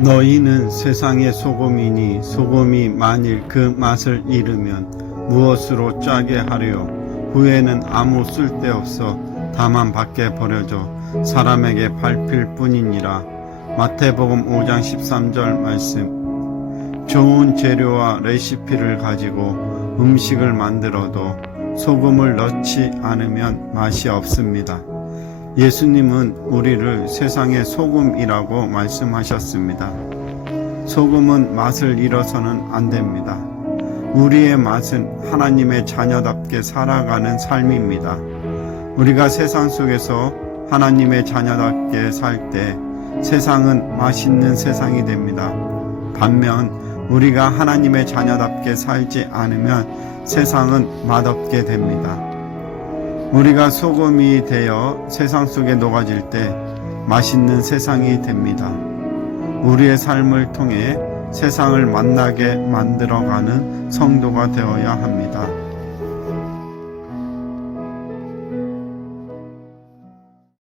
너희는 세상의 소금이니 소금이 만일 그 맛을 잃으면 무엇으로 짜게 하려 후에는 아무 쓸데없어 다만 밖에 버려져 사람에게 밟힐 뿐이니라. 마태복음 5장 13절 말씀. 좋은 재료와 레시피를 가지고 음식을 만들어도 소금을 넣지 않으면 맛이 없습니다. 예수님은 우리를 세상의 소금이라고 말씀하셨습니다. 소금은 맛을 잃어서는 안 됩니다. 우리의 맛은 하나님의 자녀답게 살아가는 삶입니다. 우리가 세상 속에서 하나님의 자녀답게 살 때 세상은 맛있는 세상이 됩니다. 반면 우리가 하나님의 자녀답게 살지 않으면 세상은 맛없게 됩니다. 우리가 소금이 되어 세상 속에 녹아질 때 맛있는 세상이 됩니다. 우리의 삶을 통해 세상을 만나게 만들어가는 성도가 되어야 합니다.